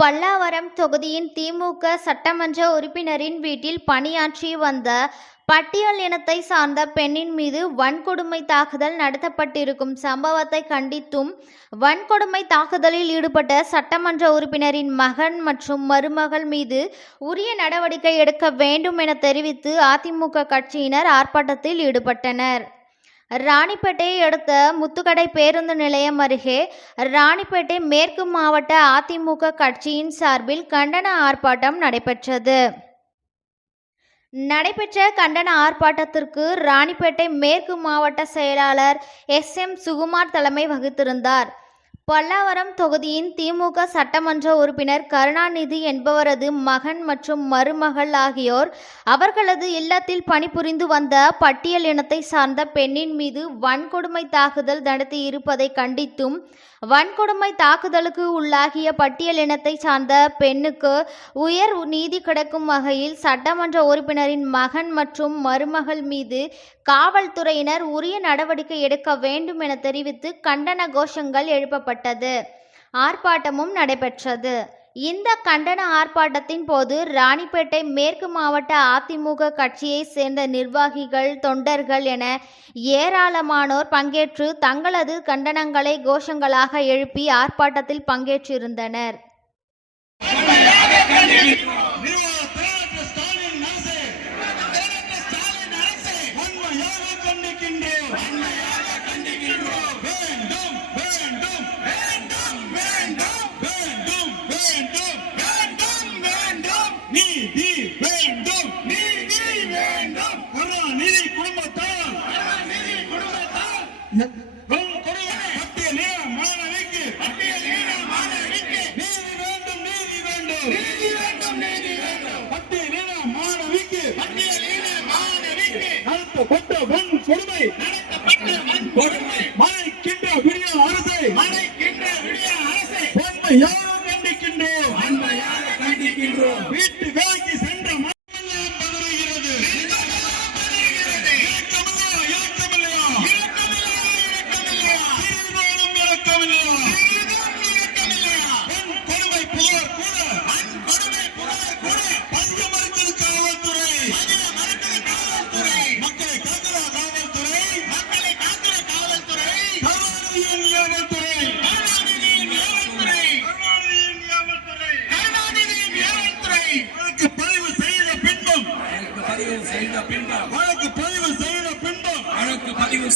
பல்லாவரம் தொகுதியின் திமுக சட்டமன்ற உறுப்பினரின் வீட்டில் பணியாற்றி வந்த பட்டியல் இனத்தை சார்ந்த பெண்ணின் மீது வன்கொடுமை தாக்குதல் நடத்தப்பட்டிருக்கும் சம்பவத்தை கண்டித்தும் வன்கொடுமை தாக்குதலில் ஈடுபட்ட சட்டமன்ற உறுப்பினரின் மகன் மற்றும் மருமகள் மீது உரிய நடவடிக்கை எடுக்க வேண்டும் என தெரிவித்து அதிமுக கட்சியினர் ஆர்ப்பாட்டத்தில் ஈடுபட்டனர். ராணிப்பேட்டையை அடுத்த முத்துக்கடை பேருந்து நிலையம் அருகே ராணிப்பேட்டை மேற்கு மாவட்ட அதிமுக கட்சியின் சார்பில் கண்டன ஆர்ப்பாட்டம் நடைபெற்றது. நடைபெற்ற கண்டன ஆர்ப்பாட்டத்திற்கு ராணிப்பேட்டை மேற்கு மாவட்ட செயலாளர் SM சுகுமார் தலைமை வகித்திருந்தார். பல்லாவரம் தொகுதியின் திமுக சட்டமன்ற உறுப்பினர் கருணாநிதி என்பவரது மகன் மற்றும் மருமகள் ஆகியோர் அவர்களது இல்லத்தில் பணிபுரிந்து வந்த பட்டியல் இனத்தை சார்ந்த பெண்ணின் மீது வன்கொடுமை தாக்குதல் நடத்தி இருப்பதை கண்டித்தும் வன்கொடுமை தாக்குதலுக்கு உள்ளாகிய பட்டியல் இனத்தை சார்ந்த பெண்ணுக்கு உயர் நீதி கிடைக்கும் வகையில் சட்டமன்ற உறுப்பினரின் மகன் மற்றும் மருமகள் மீது காவல்துறையினர் உரிய நடவடிக்கை எடுக்க வேண்டும் என தெரிவித்து கண்டன கோஷங்கள் எழுப்பப்பட்டது. ஆர்ப்பாட்டமும் நடைபெற்றது. இந்த கண்டன ஆர்ப்பாட்டத்தின் போது ராணிப்பேட்டை மேற்கு மாவட்ட அதிமுக கட்சியை சேர்ந்த நிர்வாகிகள், தொண்டர்கள் என ஏராளமானோர் பங்கேற்று தங்களது கண்டனங்களை கோஷங்களாக எழுப்பி ஆர்ப்பாட்டத்தில் பங்கேற்றிருந்தனர். வீட்டு வேலைக்கு சென்ற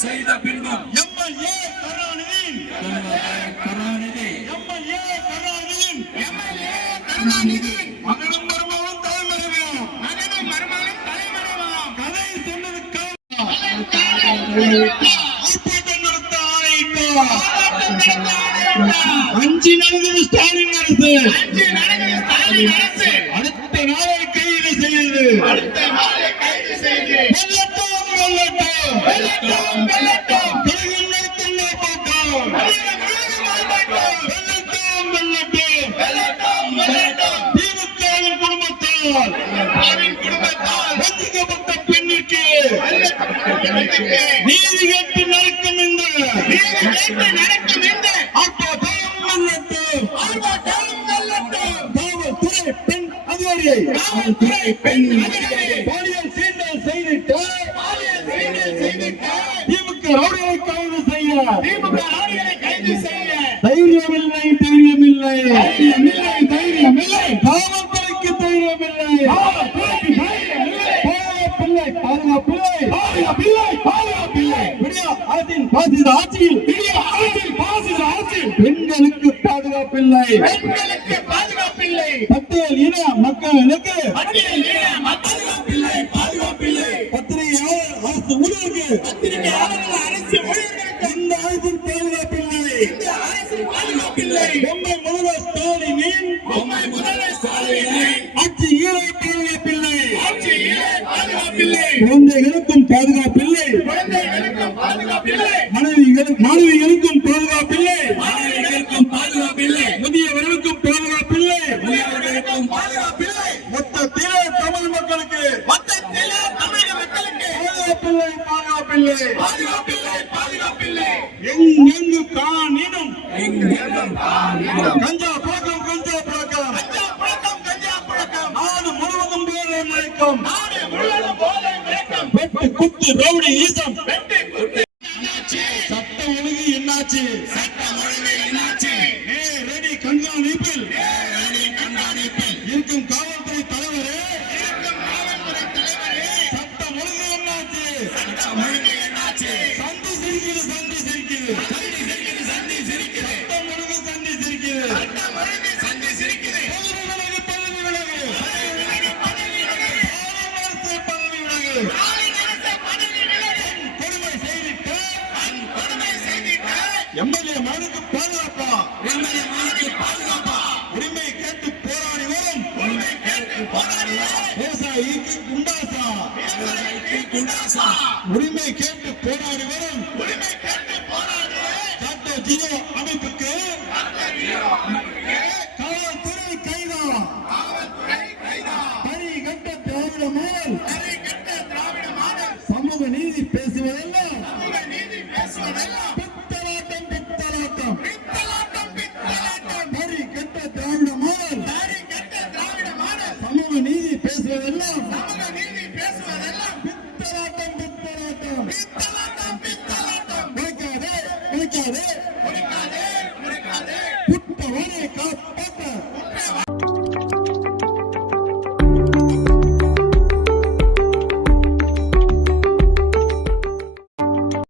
செய்த பின்பும் எம்எல்ஏ கருணாநிதி மகனும் மருமகனும் தலைமறைவாம் கதை சொன்னதுக்காக அஞ்சு நடந்தது ஸ்டாலின் அரசு. அடுத்த நாளை கைது செய்யுது. வஞ்சிக்கப்பட்ட பெண்ணிற்கு நீதி கேட்டு நடக்கும் இந்த காவல்துறை பெண் அதிகாரியை பாலியல் சீண்டல் செய்துட்டு திமுக ரவுடிகளை கைது செய்ய தைரியமில்லை. காவல்துறைக்கு தைரியமில்லை. அரசின் பாசிச ஆட்சியில் பெண்களுக்கு பாதுகாப்பில்லை. பட்டியல் இன மக்களுக்கு பத்திரிகையாளர் அரசு ஊழியருக்கு இந்த அரசின் பாதுகாப்பில்லை. பொம்மை முதல்வர் ஸ்டாலினின் ஆட்சி ஈழை பாதுகாப்பில்லை. குழந்தைகளுக்கும் பாதுகாப்பில்லை. மாணவிகளுக்கும் பாதுகாப்பில்லை. முதியவர்களுக்கும் பாதுகாப்பில்லை. மொத்தத்திலே தமிழ் மக்களுக்கு பாதுகாப்பில்லை. எங்கெங்கு காணினும் கஞ்சா பழக்கம் மயக்கம் வெட்டு குத்து ரவுடி ஈசம் சட்ட ஒழுங்கு என்னாச்சு நேரடி கண்காணிப்பில் இருக்கும் காவல்துறை தலைவரே சட்டம் ஒழுங்கு என்னாச்சு சந்தி சிரிக்குது சட்டம் ஒழுங்கு சந்தி சிரிக்குது பதவி விலகு கொடுமை செய்திட்ட எம்எல்ஏ மகனுக்கு பாதுகாப்பா உரிமை கேட்டு போராடி வரும் விவசாயிக்கு குண்டாசா உரிமை கேட்டு போராடி வரும் டாக்டர் ஜியோ அமைப்புக்கு காவல்துறை கைதா பரி கட்ட திராவிட மாடல் சமூக நீதி பேசுவதெல்லாம் பித்தலாட்டம் பரி கட்ட திராவிட மாடல் சமூக நீதி பேசுவதெல்லாம் பித்தலாட்டம் உழைக்காதே குட்டவனை காத்து